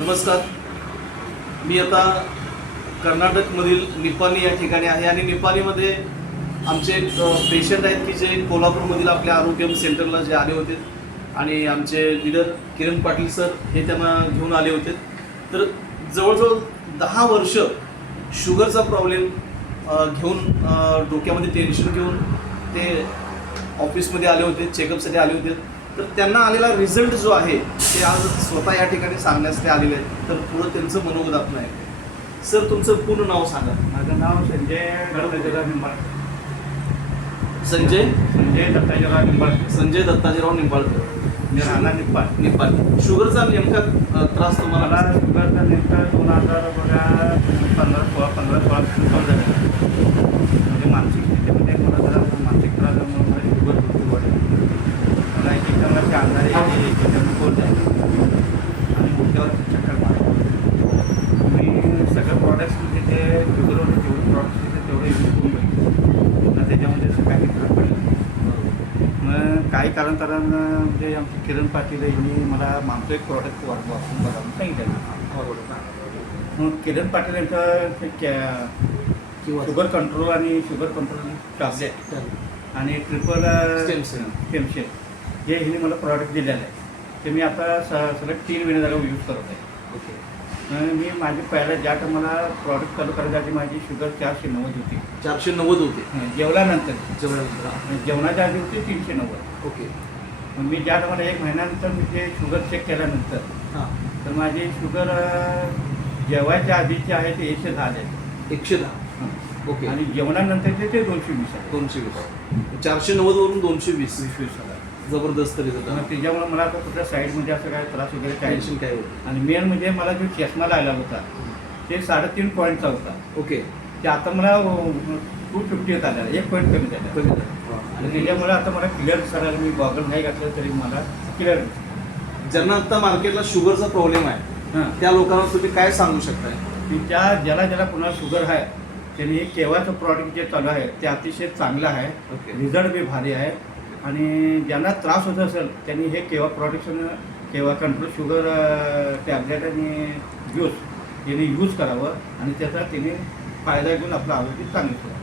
नमस्कार. मी आता कर्नाटकमधील निपाणी या ठिकाणी आहे आणि निपाणीमध्ये आमचे एक पेशंट आहेत की जे कोल्हापूरमधील आपल्या आरोग्य सेंटरला जे आले होते आणि आमचे लीडर किरण पाटील सर हे त्यांना घेऊन आले होते. तर जवळजवळ 10 वर्ष शुगरचा प्रॉब्लेम घेऊन डोक्यामध्ये टेन्शन घेऊन ते ऑफिसमध्ये आले होते, चेकअपसाठी आले होते. तर त्यांना आलेला रिझल्ट जो आहे ते आज स्वतः या ठिकाणी सांगण्यास ते आलेले आहेत. तर पुढं त्यांचं मनोगत आपण आहे. सर, तुमचं पूर्ण नाव सांगा. माझं नाव संजय दत्ताजीराव निंबाळकर. संजय दत्ताजीराव निंबाळकर. संजय दत्ताजीराव निंबाळकर. मी राहणार निपाणी. शुगरचा नेमका त्रास तुम्हाला? मला शुगरचा नेमका 2015-16 झाला. म्हणजे मानसिक स्थितीमध्ये मला जरा मानसिक त्रास झाल्यामुळे मला शुगर खूप वाढली. मला एक चांगला अंधारे कोल जायचे आणि मोठ्यावरती चक्कर मारतो. मी सगळं प्रॉडक्ट्स म्हणजे ते शुगरवर जेवढे प्रॉडक्ट्स तिथे तेवढे यूज करून बघितले. त्याच्यामध्ये काही फरक पडला. मग काही कालांतरानं म्हणजे आमचे किरण पाटील यांनी मला आमचं एक प्रॉडक्ट वापरून बघा म्हणून सांगितलं. मग किरण पाटील यांचा शुगर कंट्रोल आणि शुगर कंट्रोल टॅब्लेट आणि ट्रिपल स्टेमसेल हे हिने मला प्रॉडक्ट दिलेलं आहे. ते मी आता सलग 3 महिने झालं यूज करत आहे. ओके. मी माझी पहिल्या ज्या टायमाला प्रॉडक्ट चालू करायच्या आधी माझी शुगर 490 होती. 490 होते जेवल्यानंतर जेवणानंतर. जेवणाच्या आधी होती 390. ओके. मग मी ज्या टायमाला 1 महिन्यानंतर मी ते शुगर चेक केल्यानंतर हां. तर माझी शुगर जेवायच्या आधीची आहे ते 110 आहे. 110. ओके. आणि जेवणानंतर ते 220 आहे. 220. 490 वरून 220. 20 आला. जबरदस्त रिझल्ट. मग त्याच्यामुळे मला आता कुठल्या साईडमध्ये असं काय त्रास वगैरे काही टेन्शन काय होतं? आणि मेन म्हणजे मला जो चष्मा लागला होता ते 3.5 पॉईंटचा होता. ओके. ते आता मला 250 आला. 1 पॉईंट कमी झाला. कमी झालं. आणि त्याच्यामुळे आता मला क्लिअर दिसायला मी गॉगल नाही घातलं तरी मला क्लिअर. ज्यांना आता मार्केटला शुगरचा प्रॉब्लेम आहे हां, त्या लोकांना तुम्ही काय सांगू शकताय? की ज्याला कुणाला शुगर आहे त्यांनी हे केव्हाचं प्रॉडक्ट जे चालू आहे ते अतिशय चांगलं आहे. ओके. रिझल्ट बी भारी आहे. आणि ज्यांना त्रास होत असेल त्यांनी हे केव्हा प्रॉडक्शन केव्हा कंट्रोल शुगर टॅब्लेट आणि ज्यूस यांनी यूज करावं आणि त्याचा त्यांनी फायदा घेऊन आपलं आरोग्य चांगलं ठेवावं.